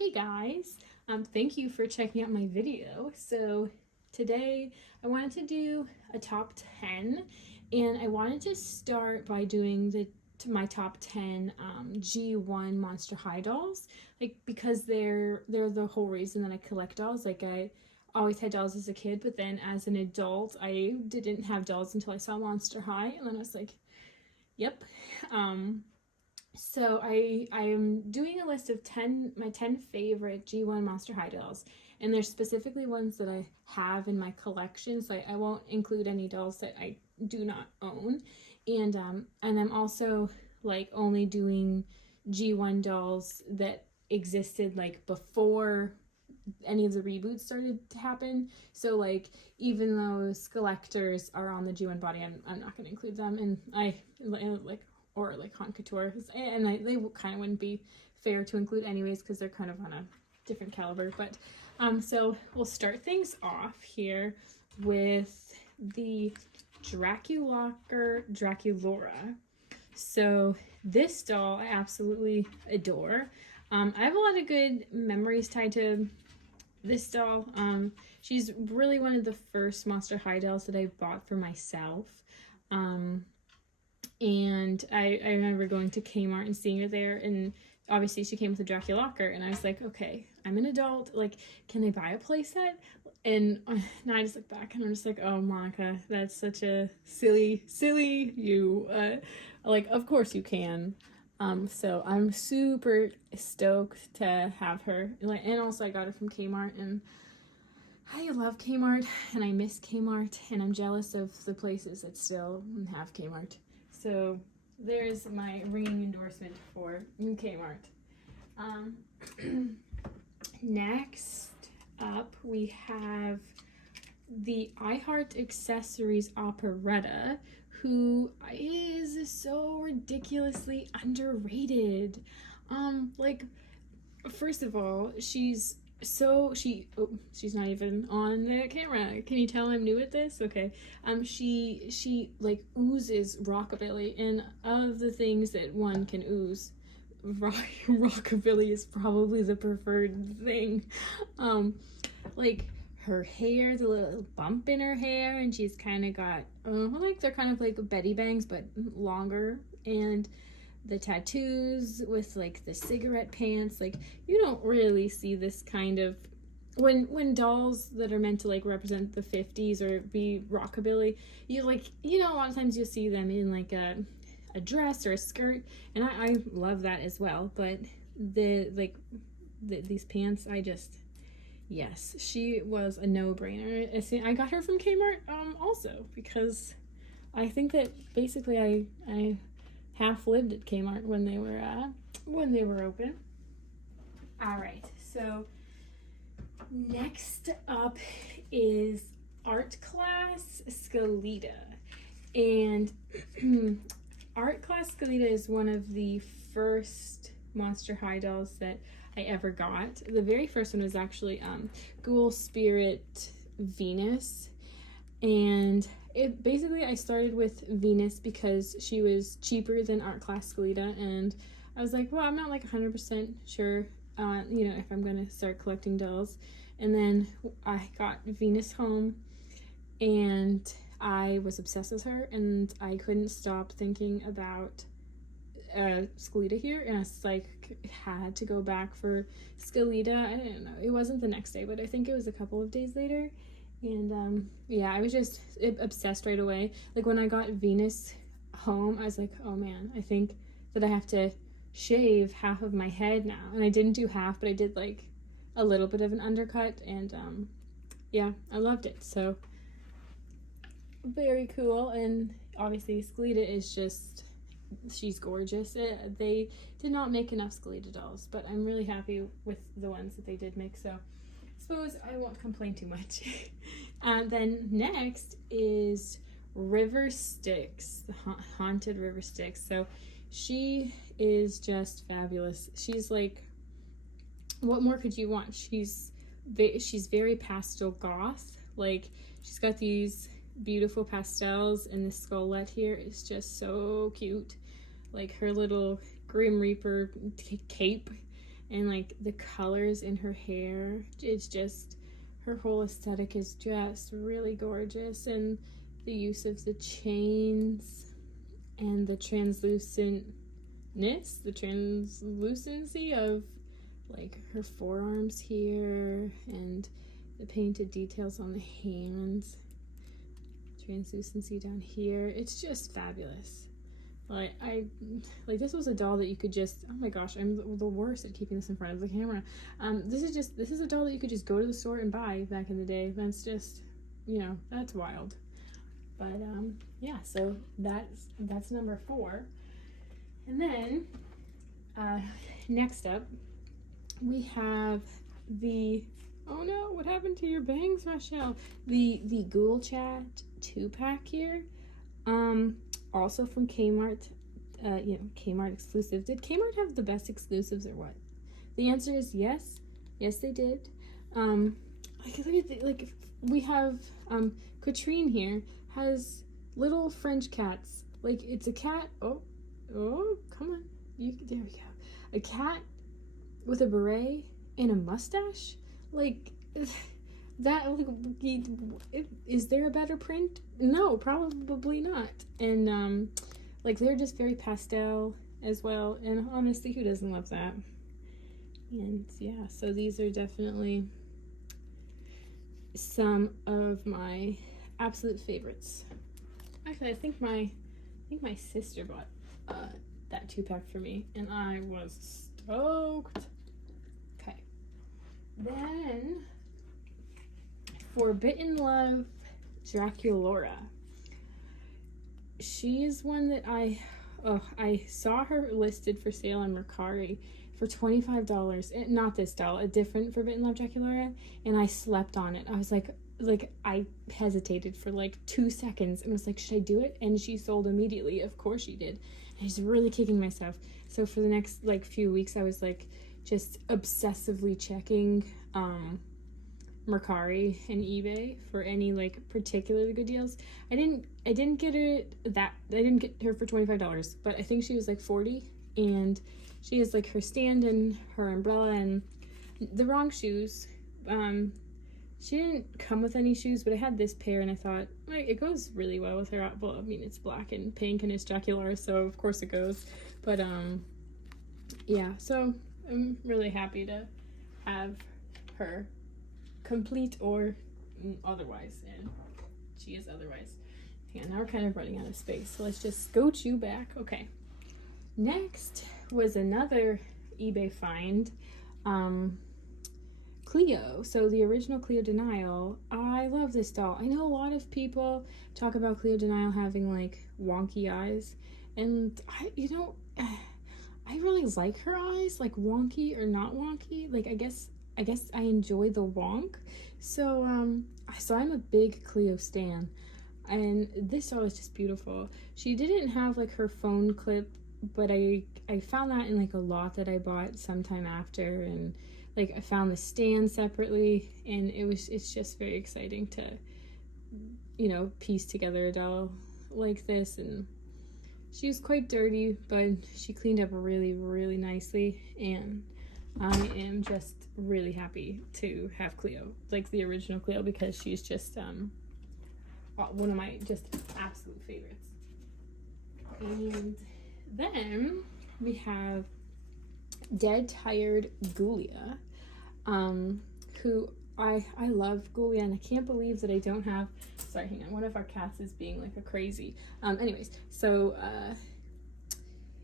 Hey guys, thank you for checking out my video. So today I wanted to do a top 10 and I wanted to start by doing my top 10 G1 Monster High dolls, like because they're the whole reason that I collect dolls. Like I always had dolls as a kid, but then as an adult I didn't have dolls until I saw Monster High, and then I was like, yep. So I am doing a list of my 10 favorite G1 Monster High dolls, and there's specifically ones that I have in my collection, so I won't include any dolls that I do not own. And I'm also like only doing G1 dolls that existed like before any of the reboots started to happen. So like even those collectors are on the G1 body, I'm not going to include them. And I like, or like Haunt Couture, and they kind of wouldn't be fair to include anyways because they're kind of on a different caliber. But so we'll start things off here with the Draculaura. So this doll I absolutely adore. I have a lot of good memories tied to this doll. She's really one of the first Monster High dolls that I bought for myself. And I remember going to Kmart and seeing her there, and obviously she came with a Draculaura, and I was like, okay, I'm an adult, like, can I buy a playset? And now I just look back and I'm just like, oh, Monica, that's such a silly you. Like, of course you can. So I'm super stoked to have her. And also I got her from Kmart, and I love Kmart and I miss Kmart, and I'm jealous of the places that still have Kmart. So there's my ringing endorsement for Kmart. Next up, we have the iHeart Accessories Operetta, who is so ridiculously underrated. Like, first of all, she's not even on the camera. Can you tell I'm new at this? Okay. She like oozes rockabilly, and of the things that one can ooze, rockabilly is probably the preferred thing. Like her hair, the little bump in her hair, and she's kind of got like they're kind of like Betty Bangs but longer, and the tattoos with like the cigarette pants. Like, you don't really see this kind of when dolls that are meant to like represent the 50s or be rockabilly, you like, you know, a lot of times you'll see them in like a dress or a skirt, and I love that as well. But these pants, yes, she was a no-brainer. I got her from Kmart also because I think that basically I half lived at Kmart when they were open. All right, so next up is Art Class Skeleta, and Art Class Skeleta is one of the first Monster High dolls that I ever got. The very first one was actually Ghoul Spirit Venus, and basically I started with Venus because she was cheaper than Art Class Skeleta, and I was like, well, I'm not like 100% sure, you know, if I'm gonna start collecting dolls. And then I got Venus home, and I was obsessed with her, and I couldn't stop thinking about Skeleta here, and I was like, had to go back for Skeleta. I don't know, it wasn't the next day, but I think it was a couple of days later. And yeah, I was just obsessed right away. Like when I got Venus home, I was like, oh man, I think that I have to shave half of my head now. And I didn't do half, but I did like a little bit of an undercut, and yeah, I loved it. So very cool. And obviously Skeleta is just, she's gorgeous. They did not make enough Skeleta dolls, but I'm really happy with the ones that they did make, so suppose I won't complain too much. Then next is River Styx, the Haunted River Styx. So she is just fabulous. She's like, what more could you want? She's very pastel goth. Like, she's got these beautiful pastels, and the skullette here is just so cute. Like her little Grim Reaper cape and like the colors in her hair, it's just, her whole aesthetic is just really gorgeous, and the use of the chains and the translucency of like her forearms here, and the painted details on the hands, translucency down here. It's just fabulous. Like, this was a doll that you could just, oh my gosh, I'm the worst at keeping this in front of the camera. This is a doll that you could just go to the store and buy back in the day. That's just, that's wild. But, yeah, so that's number 4. And then, next up, we have the, oh no, what happened to your bangs, Rochelle? The Ghoul Chat 2-pack here. Also from Kmart, Kmart exclusive. Did Kmart have the best exclusives or what? The answer is yes. Yes, they did. We have, Katrine here has little French cats. Like, it's a cat. Oh, come on. There we go. A cat with a beret and a mustache. Like, that, like, is there a better print? No, probably not. And they're just very pastel as well, and honestly, who doesn't love that? And yeah, so these are definitely some of my absolute favorites. Actually, I think my sister bought that 2-pack for me, and I was stoked. Okay, then Forbidden Love Draculaura. She is one that I saw her listed for sale on Mercari for $25. Not this doll, a different Forbidden Love Draculaura, and I slept on it. I was like I hesitated for like 2 seconds and was like, should I do it? And she sold immediately. Of course she did. And I was really kicking myself. So for the next like few weeks, I was like just obsessively checking Mercari and eBay for any like particularly good deals. I didn't get her for $25, but I think she was like $40, and she has like her stand and her umbrella and the wrong shoes. She didn't come with any shoes, but I had this pair and I thought, like, it goes really well with her. Well, I mean, it's black and pink and it's Draculaura, so of course it goes. But yeah, so I'm really happy to have her, complete or otherwise, and she is otherwise. Yeah, now we're kind of running out of space, so let's just scoot you back. Okay, next was another eBay find, Cleo. So the original Cleo Denial. I love this doll. I know a lot of people talk about Cleo Denial having like wonky eyes, and I really like her eyes, like wonky or not wonky. Like I guess I enjoy the wonk. So I'm a big Cleo stan, and this doll is just beautiful. She didn't have like her phone clip, but I found that in like a lot that I bought sometime after, and like I found the stand separately, and it's just very exciting to piece together a doll like this. And she was quite dirty, but she cleaned up really, really nicely, and I am just really happy to have Cleo, like the original Cleo, because she's just one of my just absolute favorites. And then we have Dead Tired Ghoulia, who I love Ghoulia, and I can't believe that I don't have, sorry, hang on, one of our cats is being like a crazy. Anyways, so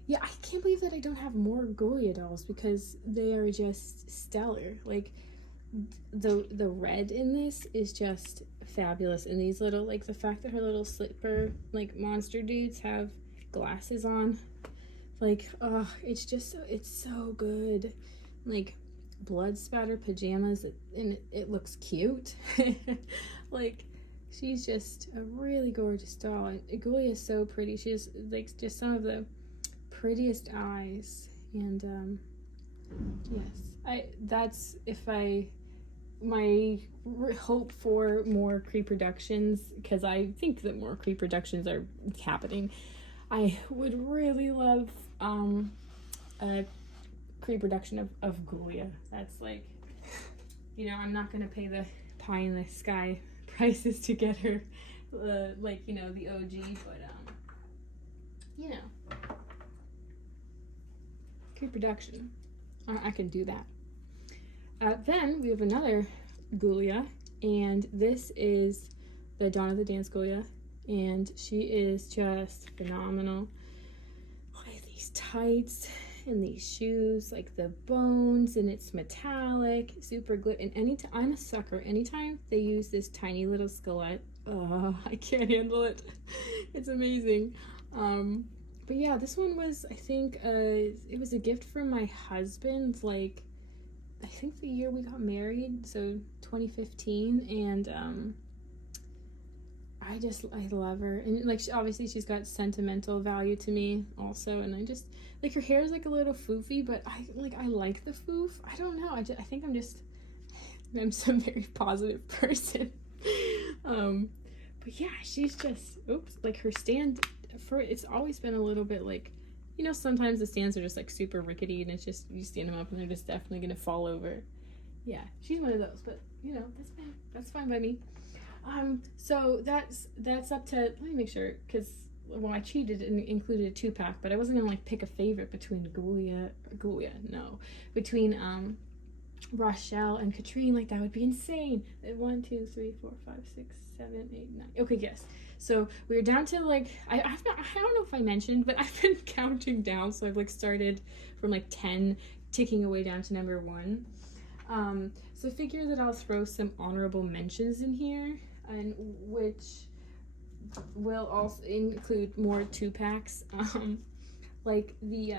yeah, I can't believe that I don't have more Ghoulia dolls, because they are just stellar. Like the red in this is just fabulous, and these little, like the fact that her little slipper like monster dudes have glasses on, like, oh, it's so good. Like blood spatter pajamas, and it looks cute. Like, she's just a really gorgeous doll, and Ghoulia is so pretty. She has like just some of the prettiest eyes, and yes, my hope for more Creeproductions, because I think that more Creeproductions are happening. I would really love a reproduction of Ghoulia. That's like, you know, I'm not gonna pay the pie in the sky prices to get her, like, you know, the OG, but you know, reproduction. I can do that. Then we have another Ghoulia, and this is the Dawn of the Dance Ghoulia, and she is just phenomenal. Look at these tights and these shoes, like the bones, and it's metallic, super glittery. And anytime, I'm a sucker. Anytime they use this tiny little skelet, I can't handle it. It's amazing. But yeah, this one was, I think, it was a gift from my husband, like, I think the year we got married, so 2015, and I love her, and like obviously she's got sentimental value to me also, and I just like her hair is like a little foofy, but I like the foof. I don't know, I think I'm some very positive person. But yeah, she's just like her stand for it's always been a little bit like, you know, sometimes the stands are just like super rickety, and it's just you stand them up and they're just definitely gonna fall over. Yeah, she's one of those, but you know, that's fine by me. So that's up to, let me make sure, because, well, I cheated and included a 2-pack, but I wasn't gonna like pick a favorite between between Rochelle and Katrine, like that would be insane. 1, 2, 3, 4, 5, 6, 7, 8, 9. Okay, yes. So we're down to like, I don't know if I mentioned, but I've been counting down, so I've like started from like 10, ticking away down to number 1. So I figure that I'll throw some honorable mentions in here, and which will also include more 2-packs, like the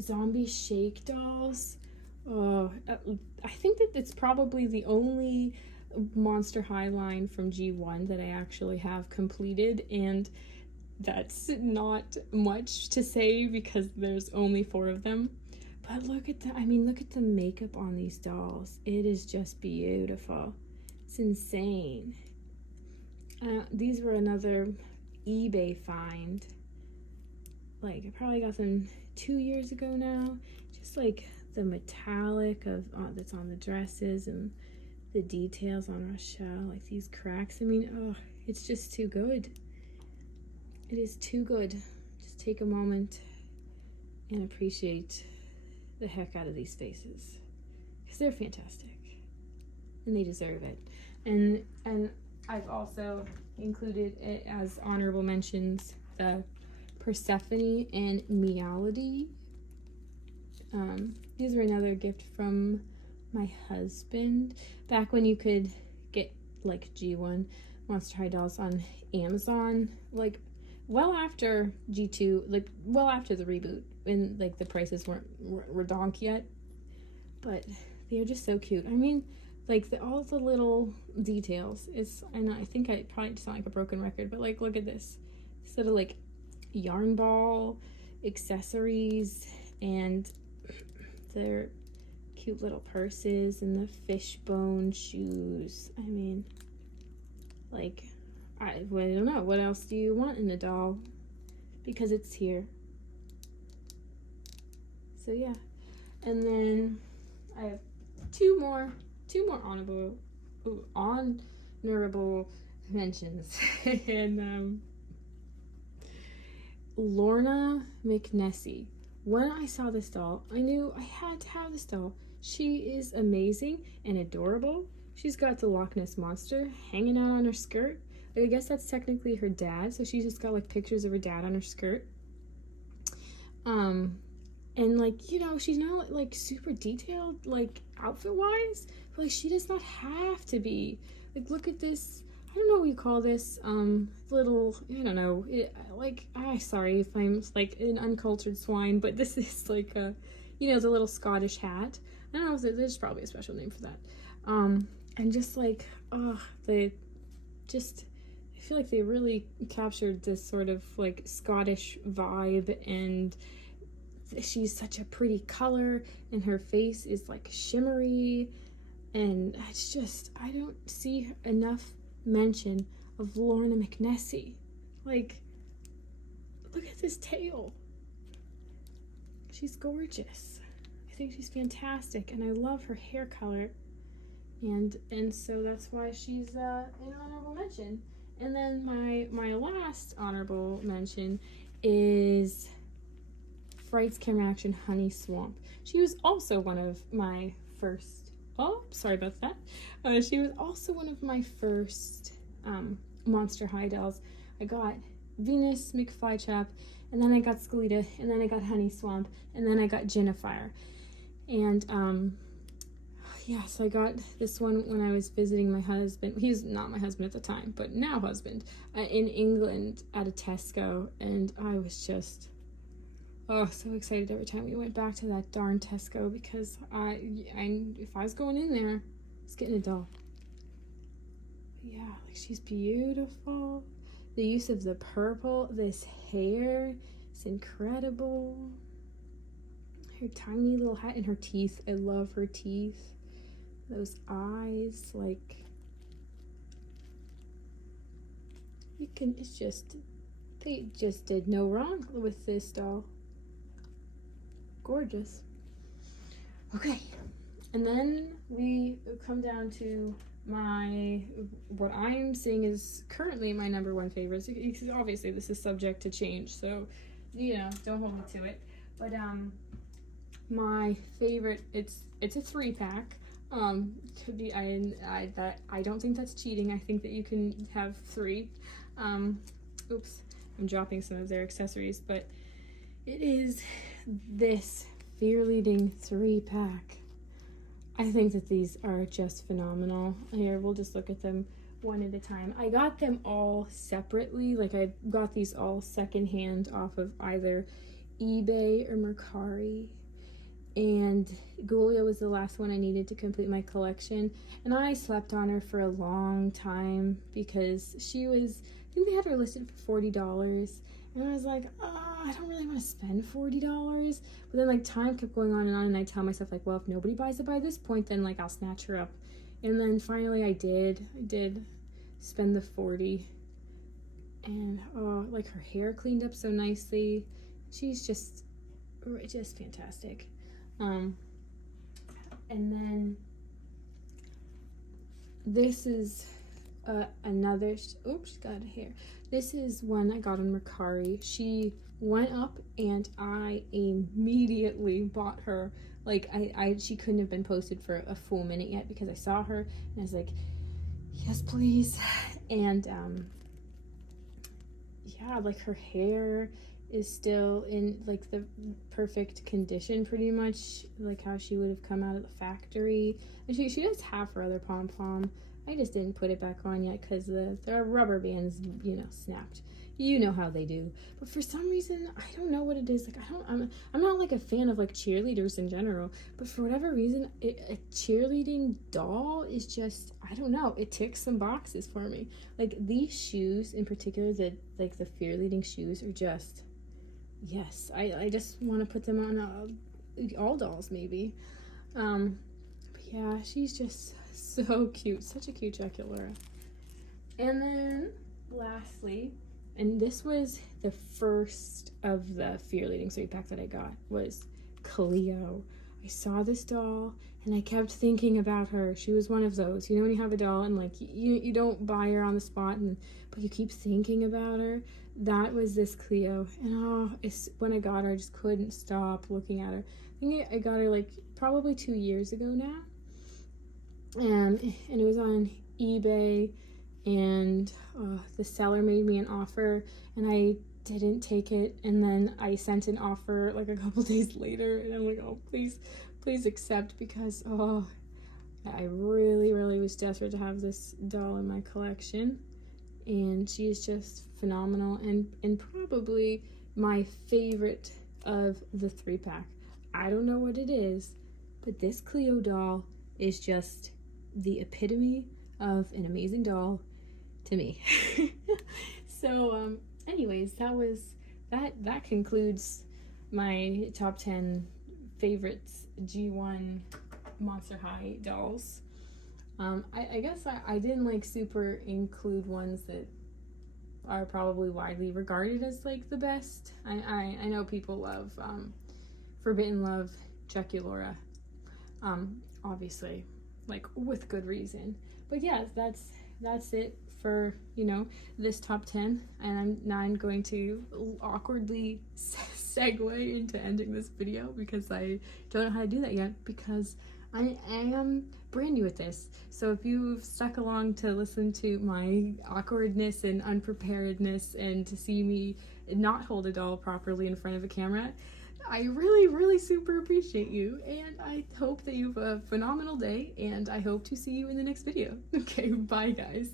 zombie shake dolls. I think that it's probably the only Monster High line from G1 that I actually have completed, and that's not much to say because there's only 4 of them. But look at the makeup on these dolls. It is just beautiful. It's insane. These were another eBay find. Like, I probably got them 2 years ago now. Just like the metallic of that's on the dresses and the details on Rochelle, like these cracks. I mean, oh, it's just too good. It is too good. Just take a moment and appreciate the heck out of these faces, because they're fantastic and they deserve it. And I've also included it as honorable mentions the Persephone and Meowlody. These were another gift from my husband back when you could get like G1 Monster High dolls on Amazon, like well after G2, like well after the reboot, when like the prices weren't redonk yet, but they're just so cute. I mean, like all the little details. I know, I think I probably sound like a broken record, but like look at this sort of like yarn ball accessories and their cute little purses and the fishbone shoes. I mean, like, I don't know, what else do you want in a doll? Because it's here. So yeah, and then I have two more honorable mentions. And Lorna McNessie. When I saw this doll, I knew I had to have this doll. She is amazing and adorable. She's got the Loch Ness Monster hanging out on her skirt. I guess that's technically her dad, so she's just got like pictures of her dad on her skirt. And like, you know, she's not like super detailed, like outfit wise, but like she does not have to be. Like, look at this, I don't know what you call this, little, I don't know, sorry if I'm like an uncultured swine, but this is like a, you know, the little Scottish hat. I don't know if there's probably a special name for that. And just like, I feel like they really captured this sort of like Scottish vibe, and she's such a pretty color, and her face is like shimmery, and it's just, I don't see enough mention of Lorna McNessie. Like, look at this tail. she's gorgeous. I think she's fantastic, and I love her hair color, and so that's why she's an honorable mention. And then my last honorable mention is Fright's Camera Action Honey Swamp. She was also one of my first. Oh, sorry about that. She was also one of my first Monster High dolls. I got Venus McFlytrap, and then I got Skeleta, and then I got Honey Swamp, and then I got Jennifer. And yeah, so I got this one when I was visiting my husband. He's not my husband at the time, but now husband, in England at a Tesco, and I was just so excited every time we went back to that darn Tesco, because if I was going in there, I was getting a doll. But yeah, like, she's beautiful. The use of the purple, this hair, it's incredible. Her tiny little hat and her teeth. I love her teeth. Those eyes, like, they just did no wrong with this doll. Gorgeous. Okay, and then we come down to what I'm saying is currently my number one favorite. Obviously this is subject to change, so don't hold me to it. But my favorite, it's a 3-pack. I don't think that's cheating. I think that you can have 3. Oops, I'm dropping some of their accessories, but it is this Fear Leading 3-pack. I think that these are just phenomenal. Here, we'll just look at them one at a time. I got them all separately. Like, I got these all secondhand off of either eBay or Mercari. And Ghoulia was the last one I needed to complete my collection. And I slept on her for a long time because I think they had her listed for $40. And I was like, I don't really want to spend $40. But then, like, time kept going on, and I tell myself, like, well, if nobody buys it by this point, then, like, I'll snatch her up. And then finally I did spend the $40. And, like, her hair cleaned up so nicely. She's just fantastic. And then this is another, oops, got a hair. This is one I got on Mercari. She went up and I immediately bought her. Like, she couldn't have been posted for a full minute yet because I saw her and I was like, yes, please. And yeah, like, her hair is still in, like, the perfect condition, pretty much like how she would have come out of the factory. And she does have her other pom-pom. I just didn't put it back on yet because the rubber bands, snapped. You know how they do. But for some reason, I don't know what it is. Like, I'm not, like, a fan of, like, cheerleaders in general. But for whatever reason, a cheerleading doll is just, I don't know. It ticks some boxes for me. Like, these shoes in particular, the Fear Leading shoes are just, yes. I just want to put them on all dolls, maybe. But yeah, she's just so cute. Such a cute Dracula. And then, lastly, and this was the first of the Fear Leading 3-pack that I got, was Cleo. I saw this doll, and I kept thinking about her. She was one of those. When you have a doll, and, like, you don't buy her on the spot, but you keep thinking about her. That was this Cleo. And, when I got her, I just couldn't stop looking at her. I think I got her, like, probably 2 years ago now. And it was on eBay, and the seller made me an offer, and I didn't take it, and then I sent an offer like a couple days later, and I'm like, oh, please accept, because I really, really was desperate to have this doll in my collection, and she is just phenomenal, and probably my favorite of the 3-pack. I don't know what it is, but this Cleo doll is just the epitome of an amazing doll to me. So anyways, that concludes my top 10 favorites G1 Monster High dolls. I guess I didn't, like, super include ones that are probably widely regarded as, like, the best. I know people love Forbidden Love, Jackie Laura. Obviously, like, with good reason. But yeah, that's it for, you know, this top 10. And I'm going to awkwardly segue into ending this video because I don't know how to do that yet, because I am brand new at this. So if you've stuck along to listen to my awkwardness and unpreparedness and to see me not hold a doll properly in front of a camera, I really, really super appreciate you, and I hope that you have a phenomenal day, and I hope to see you in the next video. Okay, bye guys.